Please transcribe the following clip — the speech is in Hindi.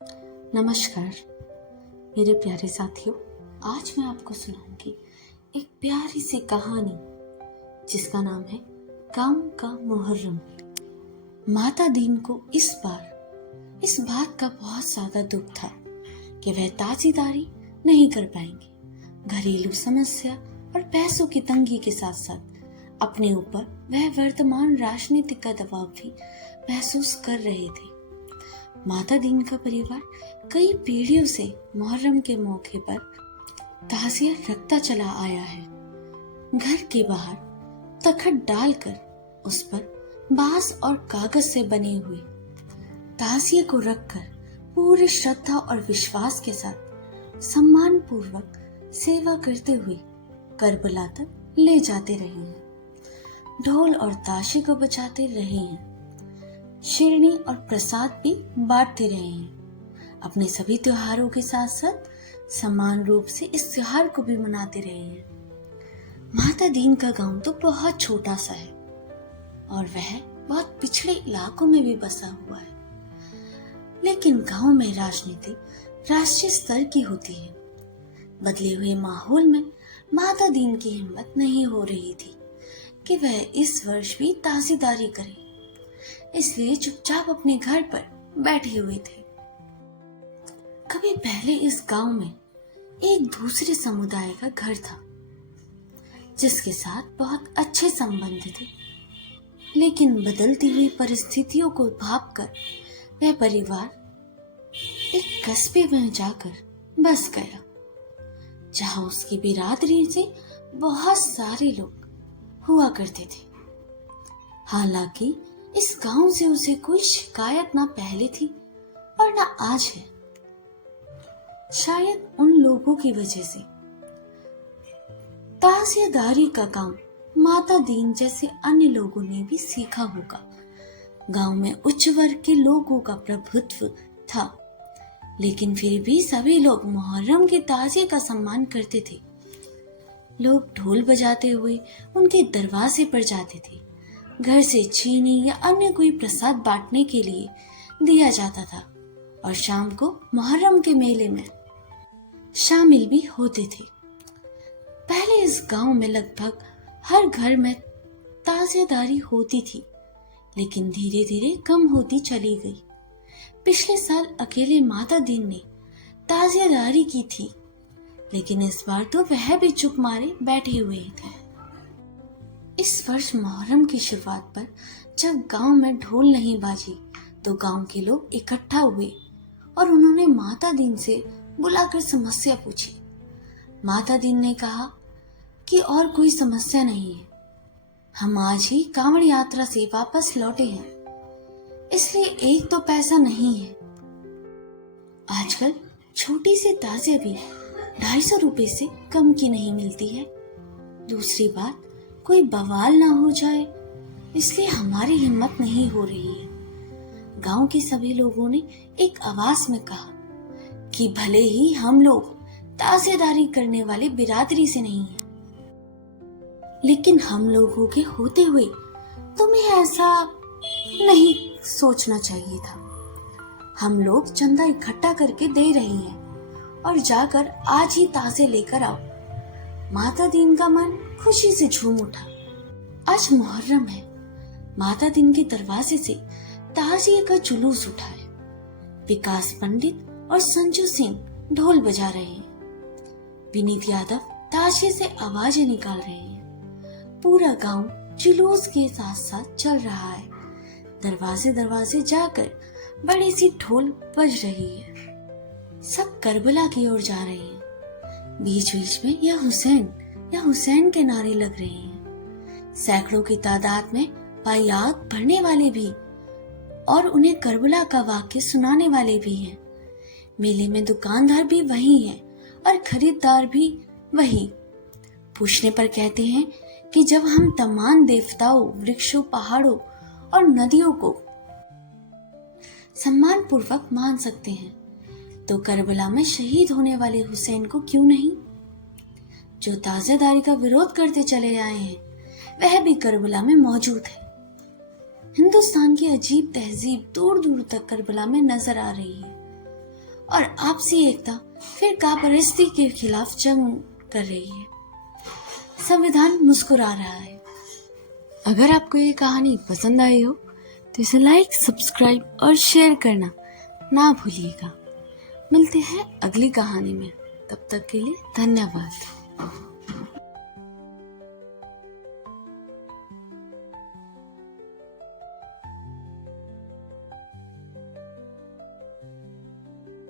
नमस्कार मेरे प्यारे साथियों। आज मैं आपको सुनाऊंगी एक प्यारी सी कहानी जिसका नाम है गांव का मुहर्रम। माता दीन को इस बात का बहुत ज्यादा दुख था कि वह ताजीदारी नहीं कर पाएंगे। घरेलू समस्या और पैसों की तंगी के साथ साथ अपने ऊपर वह वर्तमान राजनीतिक का दबाव भी महसूस कर रहे थे। माता दीन का परिवार कई पीढ़ियों से मुहर्रम के मौके पर ताज़िया रखता चला आया है। घर के बाहर तखत डालकर उस पर बांस और कागज से बने हुए ताज़िए को रखकर पूरी श्रद्धा और विश्वास के साथ सम्मान पूर्वक सेवा करते हुए करबला तक ले जाते रहे हैं। ढोल और ताशे को बजाते रहे हैं, शिरनी और प्रसाद भी बांटते रहे हैं। अपने सभी त्योहारों के साथ साथ समान रूप से इस त्योहार को भी मनाते रहे हैं। माता दीन का गांव तो बहुत छोटा सा है और वह बहुत पिछड़े इलाकों में भी बसा हुआ है, लेकिन गांव में राजनीति राष्ट्रीय स्तर की होती है। बदले हुए माहौल में माता दीन की हिम्मत नहीं हो रही थी कि वह इस वर्ष भी ताज़ीदारी करे, इसलिए चुपचाप अपने घर पर बैठे हुए थे। कभी पहले इस गांव में एक दूसरे समुदाय का घर था जिसके साथ बहुत अच्छे संबंध थे, लेकिन बदलती हुई परिस्थितियों को भांपकर वह परिवार एक कस्बे में जाकर बस गया, जहां उसकी बिरादरी से बहुत सारे लोग हुआ करते थे। हालांकि इस गांव से उसे कोई शिकायत ना पहले थी और ना आज है। शायद उन लोगों की वजह से ताज़ियादारी का काम माता दीन जैसे अन्य लोगों ने भी सीखा होगा। गांव में उच्च वर्ग के लोगों का प्रभुत्व था, लेकिन फिर भी सभी लोग मुहर्रम के ताज़िए का सम्मान करते थे। लोग ढोल बजाते हुए उनके दरवाजे पर जाते थे। घर से चीनी या अन्य कोई प्रसाद बांटने के लिए दिया जाता था और शाम को मुहर्रम के मेले में शामिल भी होते थे। पहले इस गांव में लगभग हर घर में ताज़ियादारी होती थी, लेकिन धीरे धीरे कम होती चली गई। पिछले साल अकेले माता दीन ने ताज़ियादारी की थी, लेकिन इस बार तो वह भी चुप मारे बैठे हुए थे। इस वर्ष मुहर्रम की शुरुआत पर जब गांव में ढोल नहीं बाजी तो गांव के लोग इकट्ठा हुए और उन्होंने माता दीन से बुलाकर समस्या पूछी। माता दीन ने कहा कि और कोई समस्या नहीं है, हम आज ही कांवड़ यात्रा से वापस लौटे हैं, इसलिए एक तो पैसा नहीं है। आजकल छोटी सी ताज़िया भी 250 रुपए से कम की नहीं मिलती है। दूसरी बात, कोई बवाल ना हो जाए इसलिए हमारी हिम्मत नहीं हो रही है। गांव के सभी लोगों ने एक आवाज में कहा कि भले ही हम लोग ताज़ियादारी करने वाले बिरादरी से नहीं हैं, लेकिन हम लोगों के होते हुए तुम्हें ऐसा नहीं सोचना चाहिए था। हम लोग चंदा इकट्ठा करके दे रहे हैं और जाकर आज ही ताज़े लेकर आओ। माता दीन का मन खुशी से झूम उठा। आज मुहर्रम है। माता दीन के दरवाजे से ताज़िए का जुलूस उठा है। विकास पंडित और संजू सिंह ढोल बजा रहे हैं। विनीत यादव ताशे से आवाजें निकाल रहे हैं। पूरा गांव जुलूस के साथ साथ चल रहा है। दरवाजे दरवाजे जाकर बड़ी सी ढोल बज रही है। सब करबला की ओर जा रहे हैं। बीच बीच में या हुसैन के नारे लग रहे हैं। सैकड़ों की तादाद में बायात भरने वाले भी और उन्हें करबला का वाक्य सुनाने वाले भी हैं। मेले में दुकानदार भी वही हैं और खरीदार भी वही। पूछने पर कहते हैं कि जब हम तमाम देवताओं, वृक्षों, पहाड़ों और नदियों को सम्मान पूर्वक मान सकते हैं, तो करबला में शहीद होने वाले हुसैन को क्यों नहीं? जो ताज़ियादारी का विरोध करते चले आए हैं, वह भी करबला में मौजूद है। हिंदुस्तान की अजीब तहजीब दूर दूर तक करबला में नजर आ रही है। और आपसी एकता फिर कापरस्ती के खिलाफ जंग कर रही है। संविधान मुस्कुरा रहा है। अगर आपको ये कहानी पसंद आई हो तो इसे लाइक, सब्सक्राइब और शेयर करना ना भूलिएगा। मिलते हैं अगली कहानी में, तब तक के लिए धन्यवाद।